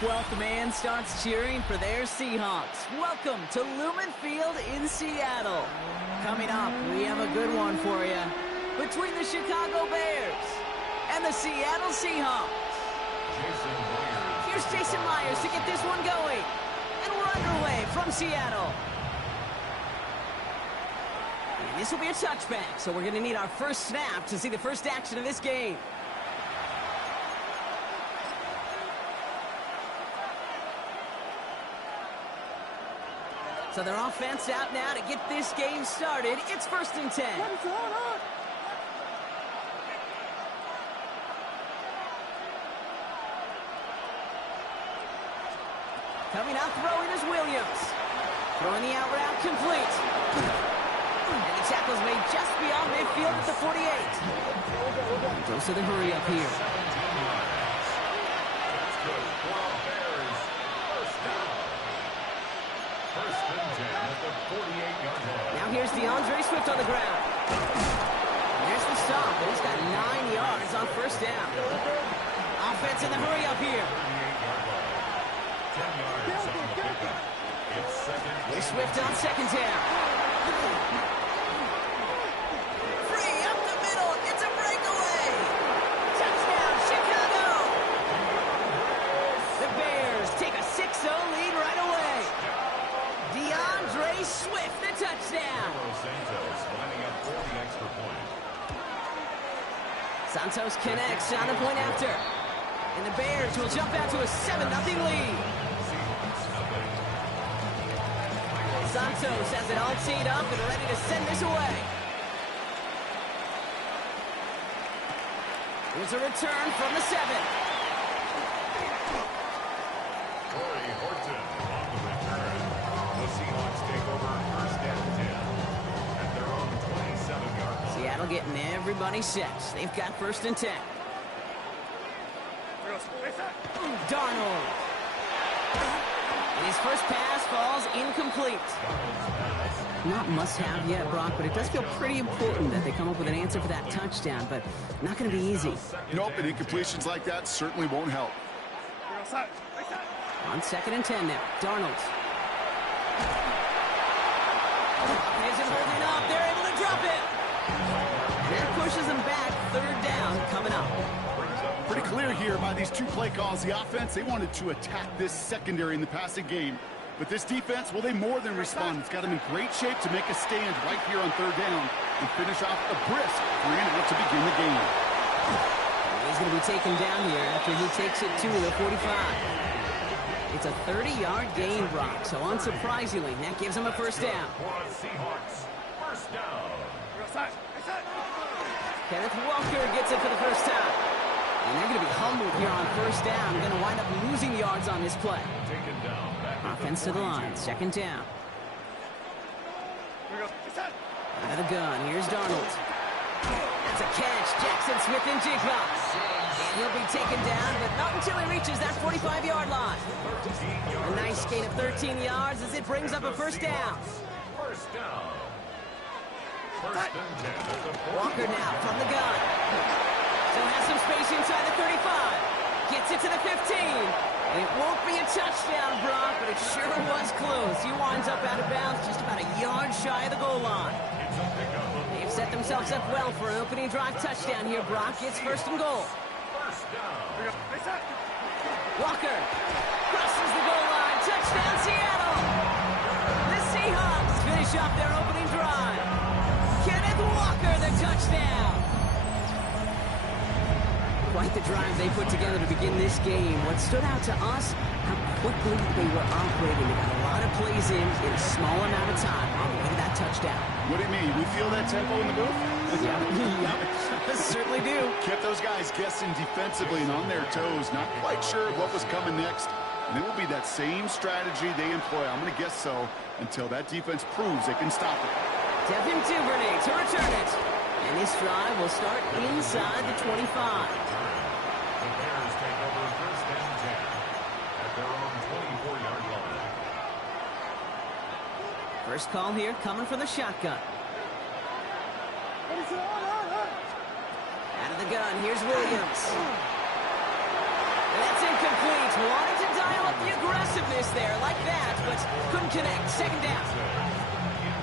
12th man starts cheering for their Seahawks. Welcome to Lumen Field in Seattle. Coming up, we have a good one for you. Between the Chicago Bears and the Seattle Seahawks. Here's Jason Myers to get this one going. And we're underway from Seattle. And this will be a touchback, so we're going to need our first snap to see the first action of this game. So their offense out now to get this game started. It's 1st and 10. Coming out throwing is Williams. Throwing the out route complete. And the tackle's made just beyond midfield at the 48. Goes to the hurry up here. Now here's DeAndre Swift on the ground. There's the stop, but he's got 9 yards on 1st down. Offense in the hurry up here. Swift on 2nd down. Free up the middle. It's a breakaway. Touchdown, Chicago. The Bears take a 6-0 lead right away. DeAndre Swift, the touchdown. Santos connects on the point after. And the Bears will jump out to a 7-0 lead. Santos has it all teed up and ready to send this away. Here's a return from the 7. Seattle getting everybody set. They've got 1st and 10. Darnold. And his first pass falls incomplete. Not must-have yet, Brock, but it does feel pretty important that they come up with an answer for that touchdown, but not going to be easy. Nope, and incompletions like that certainly won't help. On 2nd and 10 now. Darnold. Isn't holding up. They're able to drop it. That pushes them back. 3rd down coming up. Pretty clear here by these 2 play calls. The offense, they wanted to attack this secondary in the passing game. But this defense, well, they more than respond. It's got them in great shape to make a stand right here on 3rd down and finish off a brisk 3 and out to begin the game. He's going to be taken down here after he takes it to the 45. It's a 30-yard gain, Brock, so unsurprisingly, that gives him a 1st down. Kenneth Walker gets it for the first time. And they're going to be humbled here on 1st down. Going to wind up losing yards on this play. Offense to the line. 2nd down. Out of the gun. Here's Darnold. That's a catch. Jackson Smith-Njigba. And he'll be taken down, but not until he reaches that 45-yard line. A nice gain of 13 yards as it brings up a 1st down. Walker now from the gun. So has some space inside the 35. Gets it to the 15. It won't be a touchdown, Brock, but it sure was close. He winds up out of bounds just about a yard shy of the goal line. They've set themselves up well for an opening drive touchdown here, Brock. It's 1st and goal. Walker crosses the goal line. Touchdown, Seattle. The Seahawks finish off their opening drive. Kenneth Walker, the touchdown. Quite the drive they put together to begin this game. What stood out to us, how quickly they were operating. They got a lot of plays in a small amount of time on the way to that touchdown. What do you mean? We feel that tempo in the booth? Yeah, certainly do. Kept those guys guessing defensively and on their toes, not quite sure what was coming next. And it will be that same strategy they employ, I'm going to guess so, until that defense proves they can stop it. Devin Duvernay to return it. And this drive will start inside the 25. The Bears take over 1st and 10 at their own 24-yard line. First call here coming from the shotgun. Out of the gun, here's Williams. That's incomplete. Wanted to dial up the aggressiveness there like that, but couldn't connect. Second down.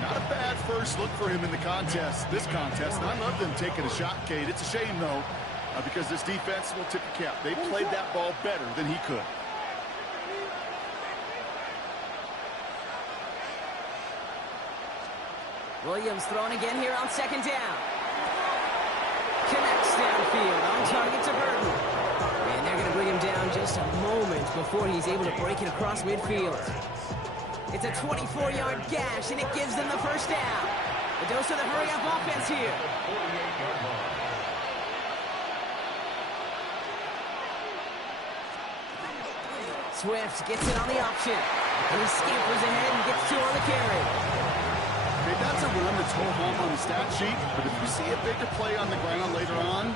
Not a bad first look for him in the contest, this contest. And I love them taking a shot, Cade. It's a shame, though, because this defense will tip the cap. They played that ball better than he could. Williams throwing again here on second down. Connects downfield on target to Burton. And they're going to bring him down just a moment before he's able to break it across midfield. It's a 24-yard gash, and it gives them the first down. A dose of the hurry-up offense here. Swift gets it on the option. And he scampers ahead and gets 2 on the carry. Okay, that's a run that's ho home on the stat sheet, but if you see a bigger play on the ground later on,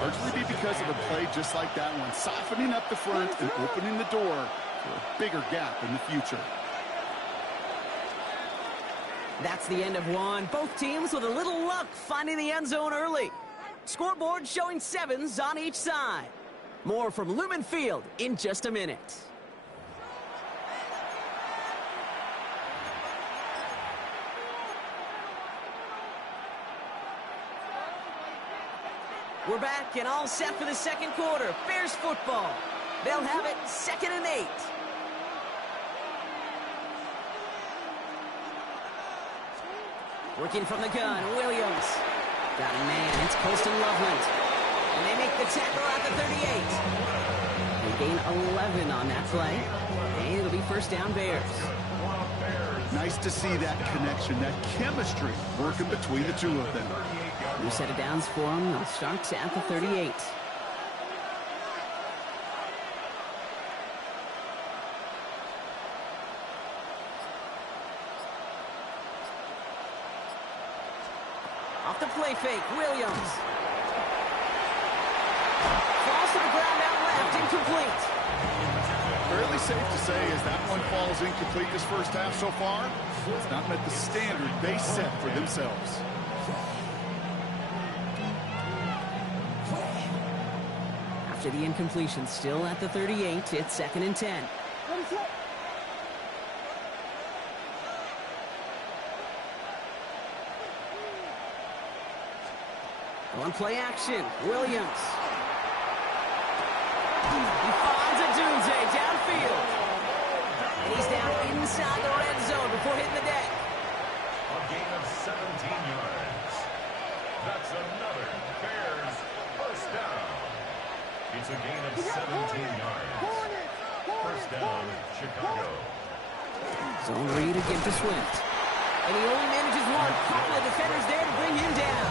largely be because of a play just like that one, softening up the front and opening the door for a bigger gap in the future. That's the end of one. Both teams with a little luck finding the end zone early. Scoreboard showing 7s on each side. More from Lumen Field in just a minute. We're back and all set for the second quarter. Bears football. They'll have it 2nd and 8. Working from the gun, Williams. Got a man, it's Colston Loveland. And they make the tackle at the 38. They gain 11 on that play. And it'll be first down Bears. Nice to see that connection, that chemistry working between the two of them. New set of downs for them. They'll start at the 38. Off the play fake, Williams. Falls to the ground out left, incomplete. Fairly safe to say as that one falls incomplete this first half so far, it's not met the standard they set for themselves. After the incompletion, still at the 38, it's 2nd and 10. On play action, Williams. He finds a Dunze downfield. And he's down inside the red zone before hitting the deck. A gain of 17 yards. That's another Bears first down. It's a gain of 17 yards. First down, Chicago. Zone read again to Swift. And he only manages one. Couple of defenders there to bring him down.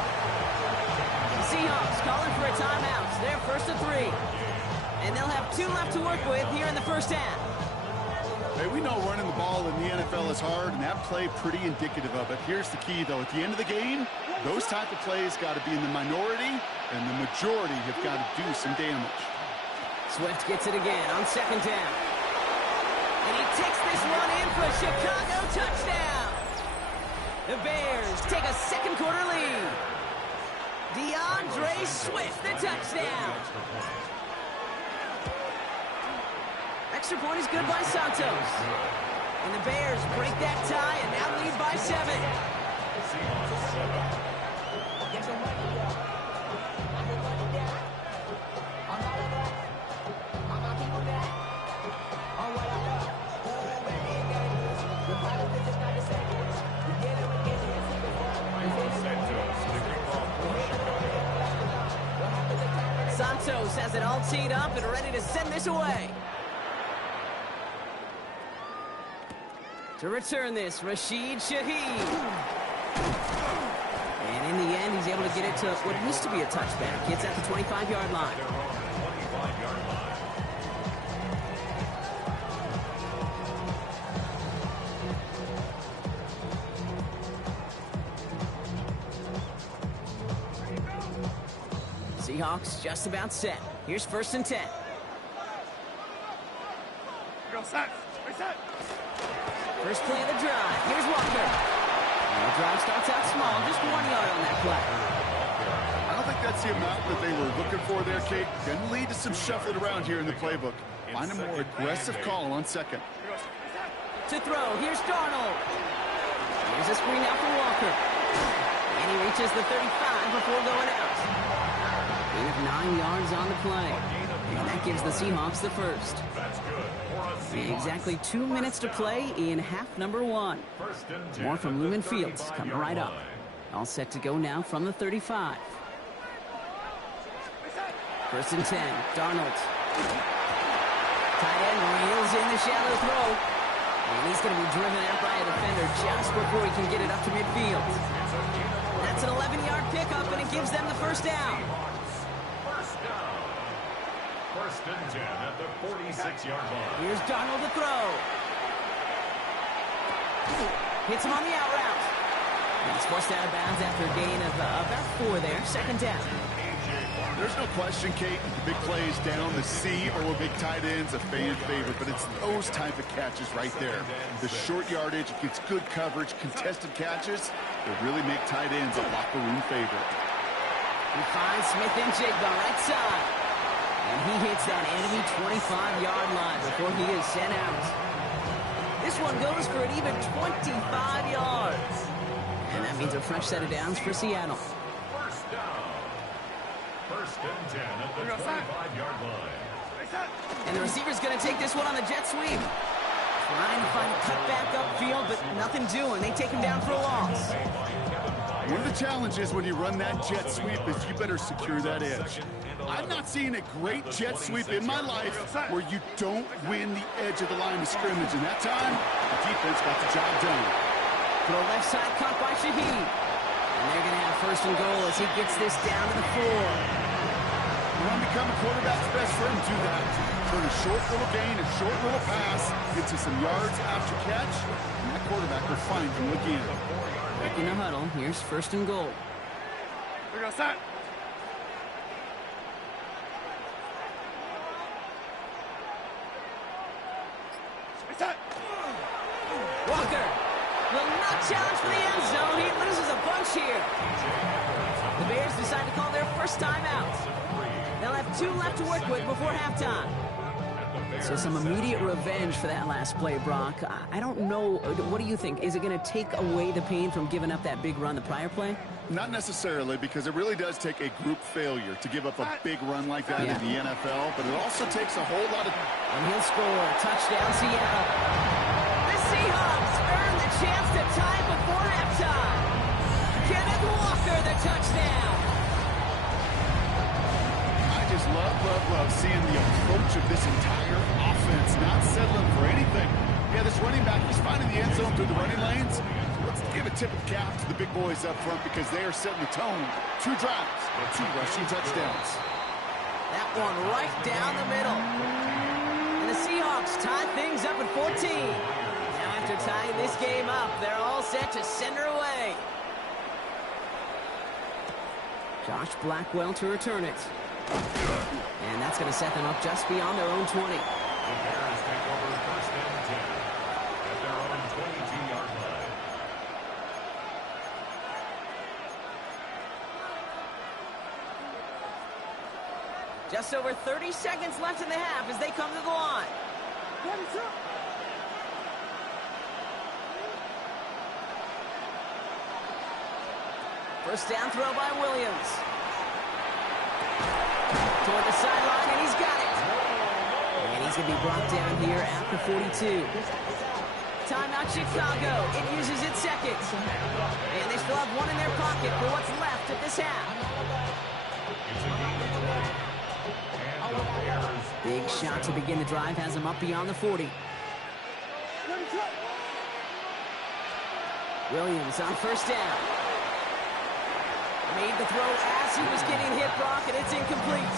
The Seahawks calling for a timeout. They're 1st and 3. And they'll have 2 left to work with here in the first half. Hey, we know running the ball in the NFL is hard, and that play pretty indicative of it. Here's the key, though. At the end of the game, those type of plays got to be in the minority, and the majority have got to do some damage. Swift gets it again on 2nd down. And he takes this one in for a Chicago touchdown. The Bears take a second quarter lead. DeAndre Swift, the touchdown. Extra point is good by Santos. And the Bears break that tie and now lead by 7. Santos has it all teed up and ready to send this away. To return this, Rashid Shaheed. And in the end, he's able to get it to what used to be a touchback. It's at the 25-yard line. Seahawks just about set. Here's 1st and 10. First play of the drive. Here's Walker. And the drive starts out small, just 1 yard on that play. I don't think that's the amount that they were looking for there, Kate. Going to lead to some shuffling around here in the playbook. Find a more aggressive call on second. To throw, here's Darnold. Here's a screen out for Walker. And he reaches the 35 before going out. Gain of 9 yards on the play. And that gives the Seahawks the first. Exactly 2 minutes to play in half number 1. More from Lumen Fields coming right up. All set to go now from the 35. 1st and 10, Darnold. Tight end reels in the shallow throw. And he's going to be driven out by a defender just before he can get it up to midfield. That's an 11-yard pickup, and it gives them the first down. First and 10 at the 46-yard line. Here's Darnold to throw. Hits him on the out route. And he's forced out of bounds after a gain of about 4 there. 2nd down. There's no question, Kate, the big plays down the sea or with big tight ends, a fan favorite, but it's those type of catches right there. The short yardage, it gets good coverage, contested catches, they really make tight ends a locker room favorite. He finds Smith and Jigba right side. And he hits that enemy 25-yard line before he is sent out. This one goes for an even 25 yards. And that means a fresh set of downs for Seattle. First down. First and 10 at the 25-yard line. And the receiver's going to take this one on the jet sweep. Trying to find a cutback upfield, but nothing doing. They take him down for a loss. One of the challenges when you run that jet sweep is you better secure that edge. I've not seen a great jet sweep in my life where you don't win the edge of the line of scrimmage. And that time, the defense got the job done. Throw left side caught by Shaheed. And they're going to have 1st and goal as he gets this down to the 4. You want to become a quarterback's best friend, do that. Turn a short little gain, a short little pass, gets you some yards after catch, and that quarterback will find you again. Back in the huddle, here's 1st and goal. We go set. Walker will not challenge for the end zone. He loses a bunch here. The Bears decide to call their first timeout. They'll have 2 left to work with before halftime. So some immediate revenge for that last play, Brock. I don't know. What do you think? Is it going to take away the pain from giving up that big run the prior play? Not necessarily, because it really does take a group failure to give up a big run like that in the NFL, but it also takes a whole lot of... And he'll score. Touchdown, Seattle. The Seahawks earn the chance to tie before halftime. Kenneth Walker, the touchdown. I just love seeing the approach of this entire offense, not settling for anything. Yeah, this running back, he's finding the end zone through the running lanes. Let's give a tip of the cap to the big boys up front because they are setting the tone. 2 drives, 2 rushing touchdowns. That one right down the middle. And the Seahawks tie things up at 14. Now after tying this game up, they're all set to send her away. Josh Blackwell to return it. And that's going to set them up just beyond their own 20. The Bears take over 1st and 10 at their own 22-yard line. Just over 30 seconds left in the half as they come to the line. First down throw by Williams. Toward the sideline, and he's got it. And he's going to be brought down here at the 42. Timeout Chicago. It uses its 2nd. And they still have 1 in their pocket for what's left of this half. It's a game of 20. And the Bears. Big shot to begin the drive has him up beyond the 40. Williams on 1st down. Made the throw as he was getting hit, Brock, and it's incomplete.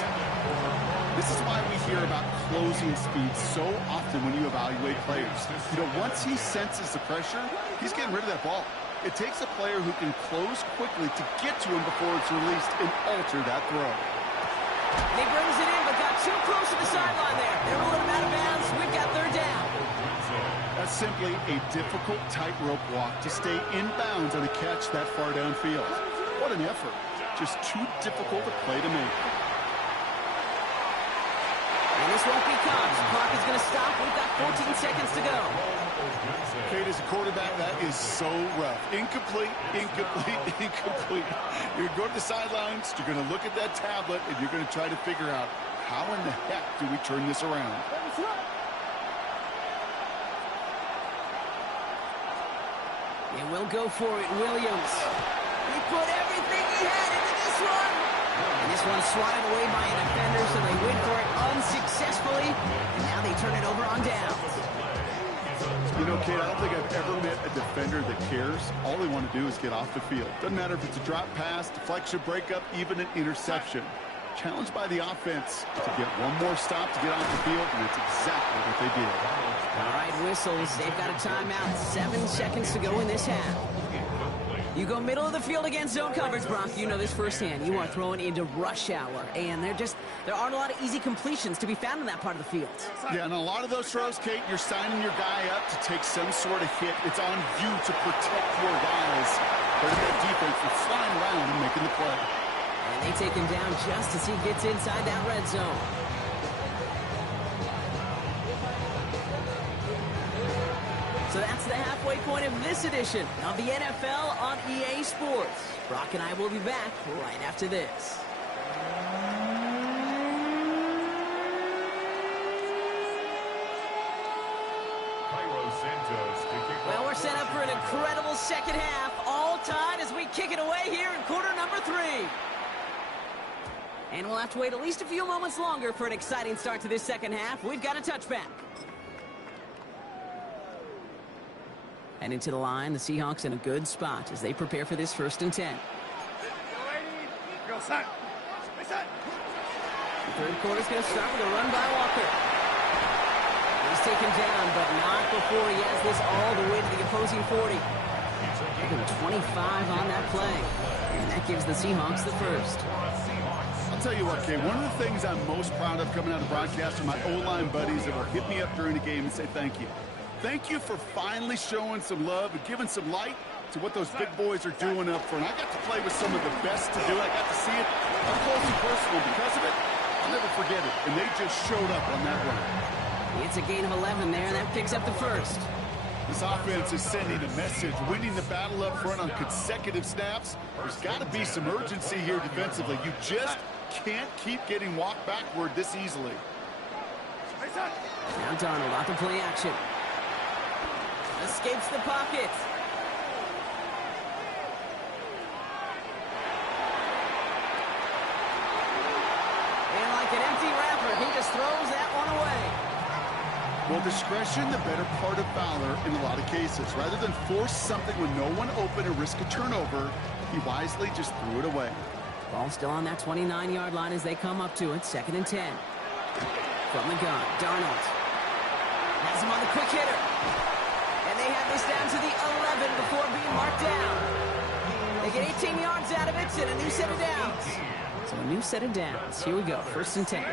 This is why we hear about closing speed so often when you evaluate players. You know, once he senses the pressure, he's getting rid of that ball. It takes a player who can close quickly to get to him before it's released and alter that throw. He brings it in, but got too close to the sideline there. They're rolling him out of bounds. We've got 3rd down. That's simply a difficult tightrope walk to stay in bounds on a catch that far downfield. What an effort. Just too difficult a play to make. And this won't be caught. The clock is going to stop. We've got 14 seconds to go. Kate, as a quarterback, that is so rough. Incomplete, incomplete, incomplete. You're going to go to the sidelines, you're going to look at that tablet, and you're going to try to figure out how in the heck do we turn this around. They will go for it. Williams. He put everything he had into this one. And this one's swatted away by a defender, so they went for it unsuccessfully. And now they turn it over on downs. You know, Kate, I don't think I've ever met a defender that cares. All they want to do is get off the field. Doesn't matter if it's a drop pass, deflection, breakup, even an interception. Challenged by the offense to get one more stop to get off the field, and that's exactly what they did. All right, whistles. They've got a timeout. 7 seconds to go in this half. You go middle of the field against zone coverage, Brock. You know this firsthand. You are throwing into rush hour, and there aren't a lot of easy completions to be found in that part of the field. Yeah, and a lot of those throws, Kate, you're signing your guy up to take some sort of hit. It's on you to protect your guys. But that defense is flying around and making the play. And they take him down just as he gets inside that red zone. So that's the halfway point of this edition of the NFL on EA Sports. Brock and I will be back right after this. Well, we're set up for an incredible second half. All tied as we kick it away here in quarter number 3. And we'll have to wait at least a few moments longer for an exciting start to this second half. We've got a touchback. And into the line, the Seahawks in a good spot as they prepare for this 1st and 10. Go, son. The third quarter's going to start with a run by Walker. He's taken down, but not before he has this all the way to the opposing 40. Taking 25 on that play. And that gives the Seahawks the first. I'll tell you what, Kay, one of the things I'm most proud of coming out of broadcast are my O-line buddies that will hit me up during the game and say thank you. Thank you for finally showing some love and giving some light to what those big boys are doing up front. I got to play with some of the best to do it. I got to see it up close and personal. Because of it, I'll never forget it. And they just showed up on that run. It's a gain of 11 there, and that picks up the first. This offense is sending a message, winning the battle up front on consecutive snaps. There's got to be some urgency here defensively. You just can't keep getting walked backward this easily. Now Donald out to play action. Escapes the pocket. And like an empty wrapper, he just throws that one away. Well, discretion, the better part of valor in a lot of cases. Rather than force something with no one open or risk a turnover, he wisely just threw it away. Ball still on that 29-yard line as they come up to it. 2nd and 10. From the gun, Darnold has him on the quick hitter. And they have this down to the 11 before being marked down. They get 18 yards out of it and a new set of downs. So a new set of downs. Here we go. 1st and 10.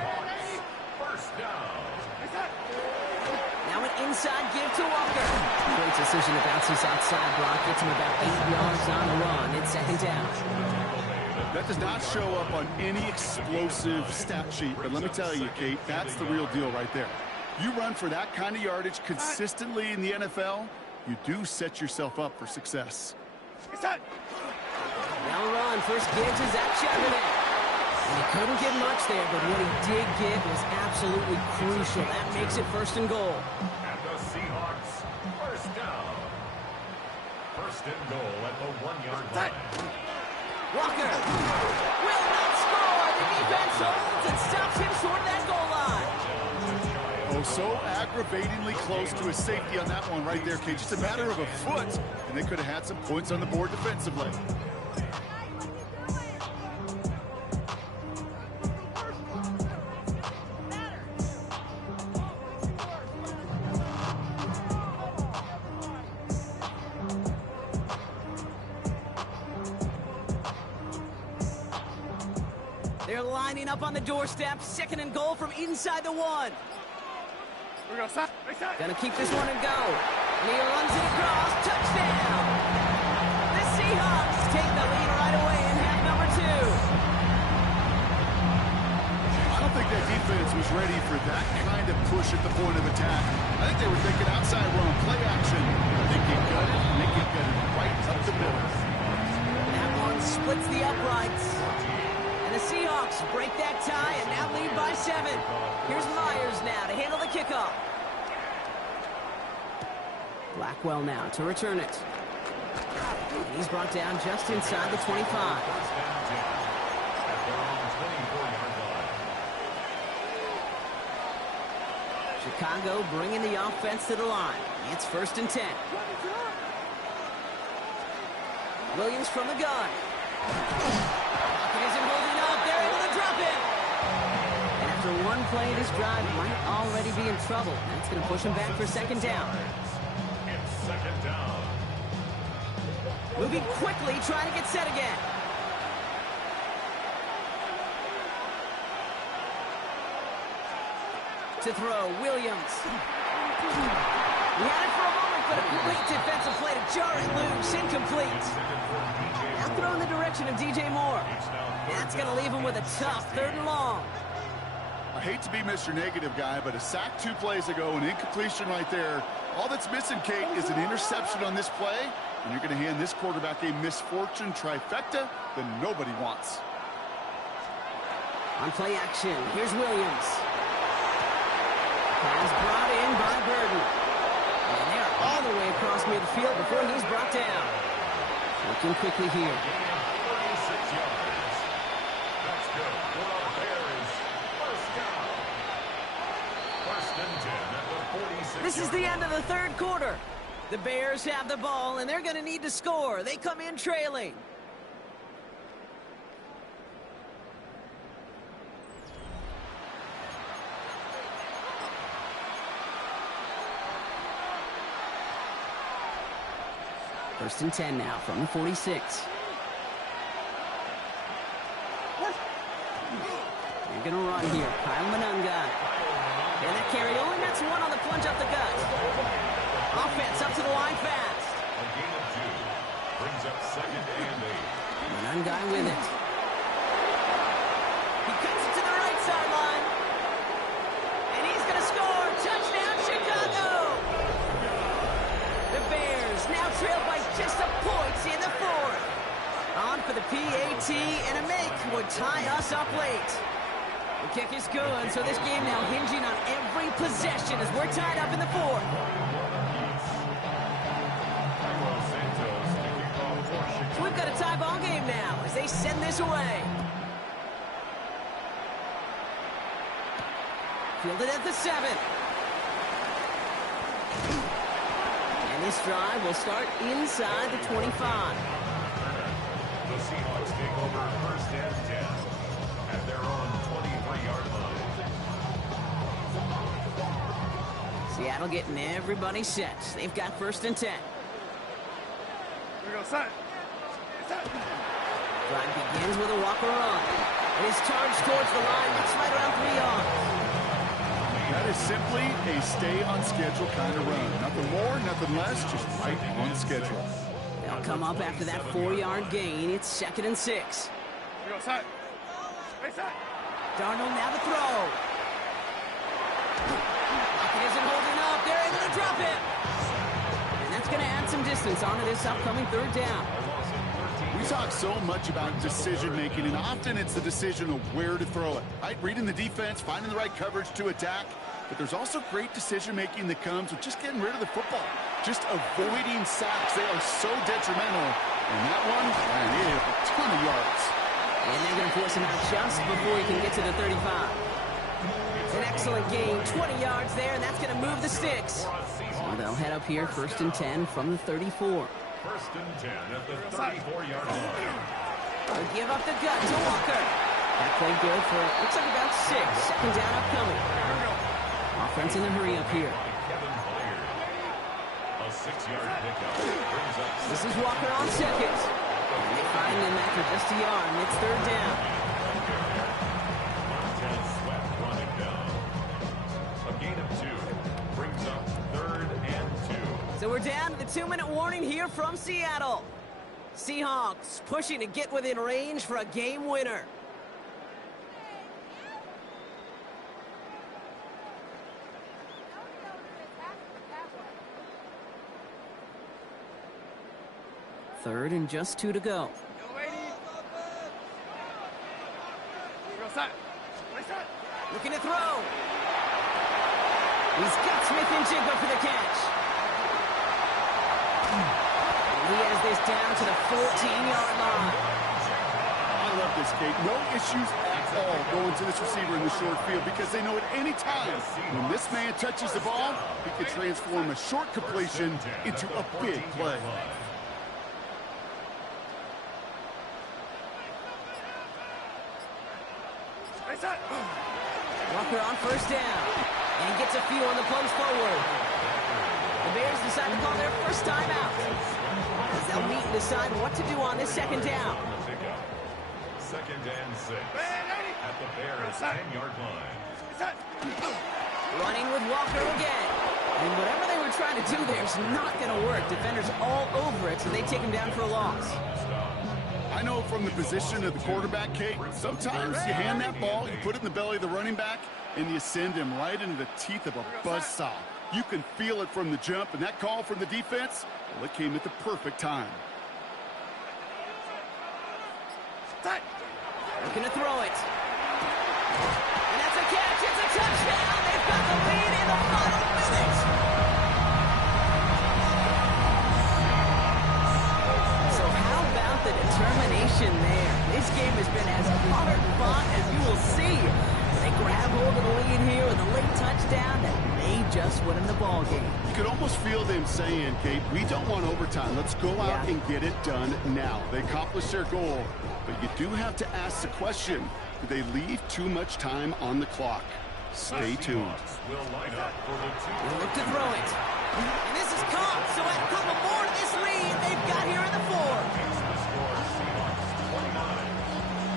Now an inside give to Walker. Great decision to bounce this outside. Brock gets him about 8 yards on the run. It's 2nd down. That does not show up on any explosive stat sheet. But let me tell you, Kate, that's the real deal right there. You run for that kind of yardage consistently in the NFL, you do set yourself up for success. Now run. First gives is at Chevrolet. And he couldn't get much there, but what he did get was absolutely crucial. That makes it 1st and goal. And the Seahawks, 1st down. 1st and goal at the 1-yard line. Walker will not score. The defense holds and stops him short of that goal line. Oh, so aggravatingly close to a safety on that one right there, Kate. Just a matter of a foot, and they could have had some points on the board defensively. They're lining up on the doorstep. 2nd and goal from inside the 1. Gonna keep this one and go. And he runs it across. Touchdown! The Seahawks take the lead right away in half number 2. think that defense was ready for that kind of push at the point of attack. I think they were thinking outside run, play action. They get gutted, and they get gutted right up the middle. That one splits the uprights. And the Seahawks break that tie and now lead by 7. Here's Myers now to handle the kickoff. Blackwell now to return it. And he's brought down just inside the 25. Chicago bringing the offense to the line. It's 1st and 10. Williams from the gun. Pocket isn't holding up. They're able to drop it. And after one play, this drive might already be in trouble. That's going to push him back for 2nd down. It's 2nd down. Moving quickly, trying to get set again. To throw, Williams. He had it for a moment, but a great defensive play to jar it loose. Incomplete. Now throw in the direction of DJ Moore. That's going to leave him with a tough 3rd and long. I hate to be Mr. Negative guy, but a sack 2 plays ago, an incompletion right there. All that's missing, Kate, is an interception on this play, and you're going to hand this quarterback a misfortune trifecta that nobody wants. On play action, here's Williams. Pass brought in by Burden. And they're all the way across midfield before he's brought down. Looking quickly here. 46 yards. That's good. For the Bears, 1st down. 1st and 10 at the 46. This is the end of the 3rd quarter. The Bears have the ball, and they're going to need to score. They come in trailing. First and 10 now from the 46. They're going to run here. Kyle Manunga. And that carry only nets 1 on the plunge up the gut. Offense up to the line fast. A gain of 2. Brings up 2nd and 8. Manunga with it. He cuts it to the right sideline. And he's going to score. Touchdown, Chicago. The Bears now trail by just a point in the 4th. On for the PAT, and a make would tie us up late. The kick is good, so this game now hinging on every possession as we're tied up in the 4th. So we've got a tie ball game now as they send this away. Fielded at the 7. And this drive will start inside the 25. The Seahawks take over 1st and 10 at their own 23-yard line. Seattle getting everybody set. They've got 1st and 10. Here we go, son. Drive begins with a walk run. And is charged towards the line. It's right around 3 yards. That is simply a stay-on-schedule kind of run. Nothing more, nothing less, just right on schedule. They'll come up after that 4-yard gain. It's 2nd and 6. Here we go, son. Hey, son. Darnold now to throw. Pocket isn't holding up. They're able to drop it. And that's going to add some distance onto this upcoming 3rd down. We talk so much about decision-making, and often it's the decision of where to throw it, right? Reading the defense, finding the right coverage to attack, but there's also great decision-making that comes with just getting rid of the football, just avoiding sacks. They are so detrimental, and that one, man, it is a ton of yards. And they're going to force him out just before he can get to the 35. It's an excellent gain, 20 yards there, and that's going to move the sticks. So they'll head up here, 1st and 10 from the 34. 1st and 10 at the 34-yard line. They'll give up the gut to Walker. That played good for, looks like about 6. 2nd down upcoming. Offense in the hurry up here. Kevin Hilliard. A 6-yard pickup brings up. This is Walker on 2nd. And they find him after just a yard, and it's 3rd down. Montez Sweat running down. A gain of 2 brings up 3rd and 2. So we're down to the 2-minute warning here from Seattle. Seahawks pushing to get within range for a game winner. 3rd and just 2 to go. Looking to throw. He's got Smith and Jigba for the catch. He has this down to the 14-yard line. I love this, Kate. No issues at all going to this receiver in the short field because they know at any time when this man touches the ball, he can transform a short completion into a big play. Walker on 1st down. And he gets a few on the plunge forward. The Bears decide to call their first timeout, as they'll meet and decide what to do on this 2nd down. 2nd and 6 at the Bears' 10-yard line. Running with Walker again. And whatever they were trying to do there is not going to work. Defenders all over it, so they take him down for a loss. I know from the position of the quarterback, Kate, sometimes you hand that ball, you put it in the belly of the running back, and you send him right into the teeth of a buzzsaw. You can feel it from the jump, and that call from the defense, well, it came at the perfect time. Looking to throw it. And that's a catch. It's a touchdown. They've got the lead in the final minutes. So how about the determination there? This game has been as hard fought as you will see. They grab hold of the lead here with a late touchdown that may just win them the ball game. You could almost feel them saying, Kate, we don't want overtime. Let's go out and get it done now. They accomplished their goal, but you do have to ask the question, do they leave too much time on the clock? Stay tuned. They'll look to throw it. And this is caught, so add a couple more to this lead they've got here in the 4th.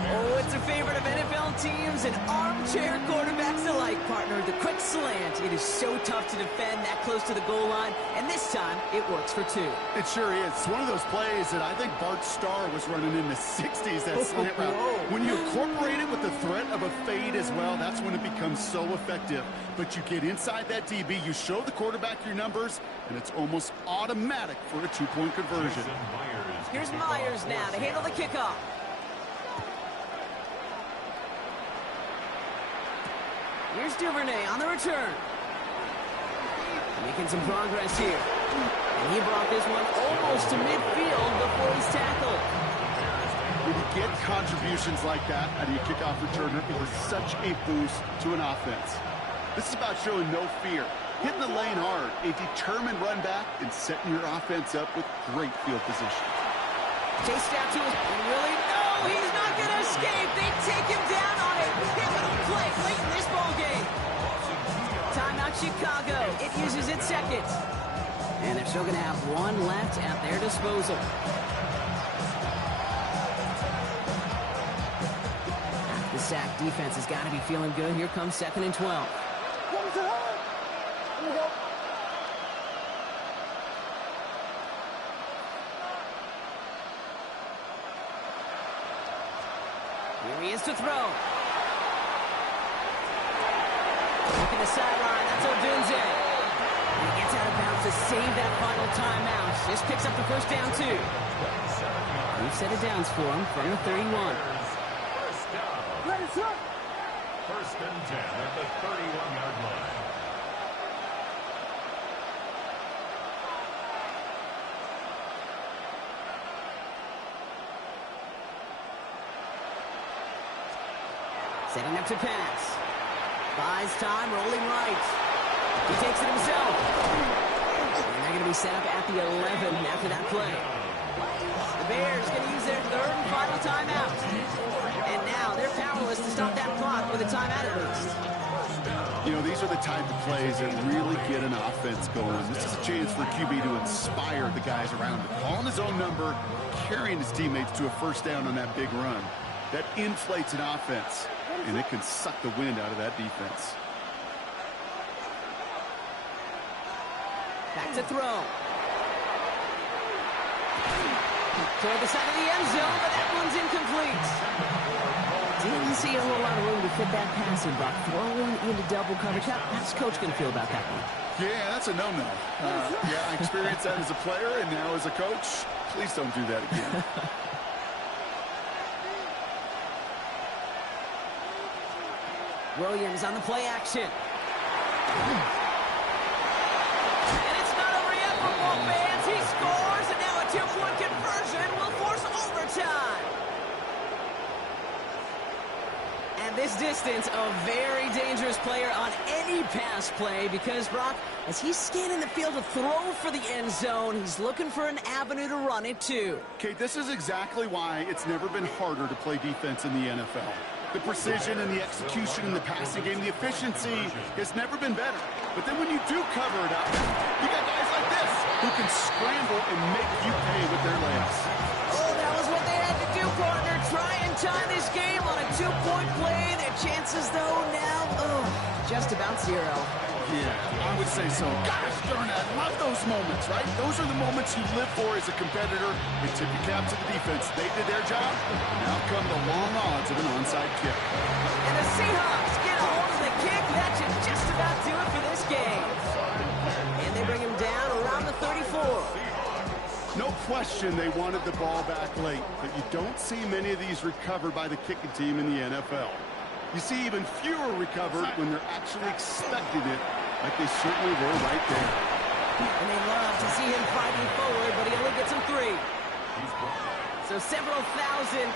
Oh, it's a favorite of NFL teams and armchair quarterbacks alike, partner. The quick slant. It is so tough to defend that close to the goal line, and this time it works for 2. It sure is. It's one of those plays that I think Bart Starr was running in the 60s, that slant route. When you incorporate it with the threat of a fade as well, that's when it becomes so effective. But you get inside that DB, you show the quarterback your numbers, and it's almost automatic for a 2-point conversion. Here's Myers now to handle the kickoff. Here's Duvernay on the return. Making some progress here. And he brought this one almost to midfield before he's tackled. When you get contributions like that out of your kickoff returner, it is such a boost to an offense. This is about showing no fear, hitting the lane hard, a determined run back, and setting your offense up with great field position. Chased out to his... Really? No, he's not going to escape. They take him down on a pivotal play late in this ball game. Timeout Chicago. It uses its 2nd. And they're still going to have one left at their disposal. The sack defense has got to be feeling good. Here comes 2nd and 12. Here he is to throw. Looking the sideline, that's Odunze. He gets out of bounds to save that final timeout. This picks up the 1st down, 2. We've set it downs for him from the 31. 1st and 10 at the 31-yard line. Setting up to pass. Buys time, rolling right. He takes it himself. And they're going to be set up at the 11 after that play. The Bears going to use their 3rd and final timeout. And now they're powerless to stop that clock with a timeout at least. You know, these are the type of plays that really get an offense going. This is a chance for QB to inspire the guys around him. Calling his own number, carrying his teammates to a 1st down on that big run. That inflates an offense, and it can suck the wind out of that defense. Back to throw. Toward the side of the end zone, but that one's incomplete. Didn't see a whole lot of room to fit that passing, but throwing into double coverage. How's Coach going to feel about that one? Yeah, that's a no-no. Yeah, I experienced that as a player, and now as a coach, Please don't do that again. Williams on the play action. And it's not over yet for both fans. He scores, and now a two-point conversion will force overtime. At this distance, a very dangerous player on any pass play because, Brock, as he's scanning the field to throw for the end zone, he's looking for an avenue to run it to. Kate, this is exactly why it's never been harder to play defense in the NFL. The precision and the execution in the passing game, the efficiency has never been better. But then when you do cover it up, you got guys like this who can scramble and make you pay with their legs. Oh, that was what they had to do, partner. Try and tie this game on a two-point play. Their chances, though, now, just about zero. Yeah, I would say so. Gosh darn it, I love those moments, right? Those are the moments you live for as a competitor. They tip your cap to the defense. They did their job. Now come the long odds of an onside kick. And the Seahawks get a hold of the kick. That should just about do it for this game. And they bring him down around the 34. No question they wanted the ball back late, but you don't see many of these recovered by the kicking team in the NFL. You see even fewer recovered when they're actually expecting it, like they certainly were right there. And they love to see him fighting forward, but he only gets him 3. So several thousand,